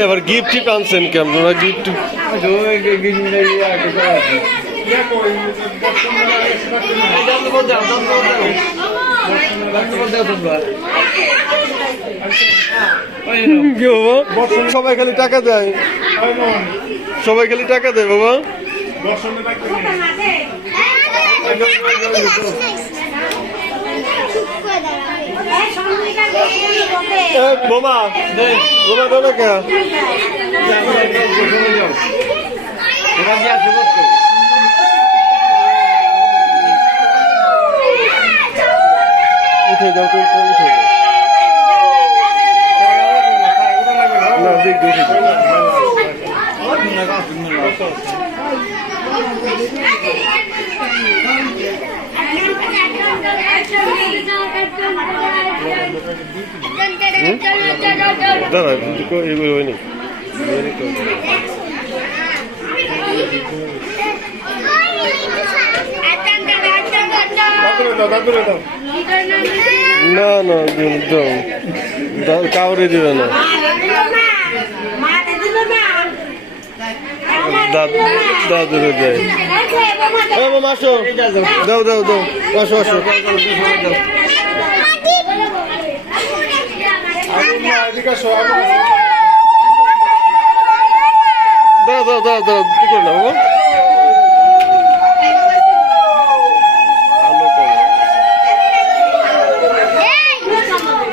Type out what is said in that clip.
এবার গিফট টিপ আনছেন কেমন গিফট সবাই খালি টাকা দেয়, সবাই খালি টাকা দেয় বাবা। বোমা বোমা দেবে কে? উঠে যাও, উঠে যাও না, দিক দিয়ে উঠে যাও। দাদা এগুলো হয়নি, না না কাউরে দিবে না, দাদুরে দেয়। আসো দাও দাও দাও, আসো আসো, দাও দাও দাও দাও, কি করে না বাবা।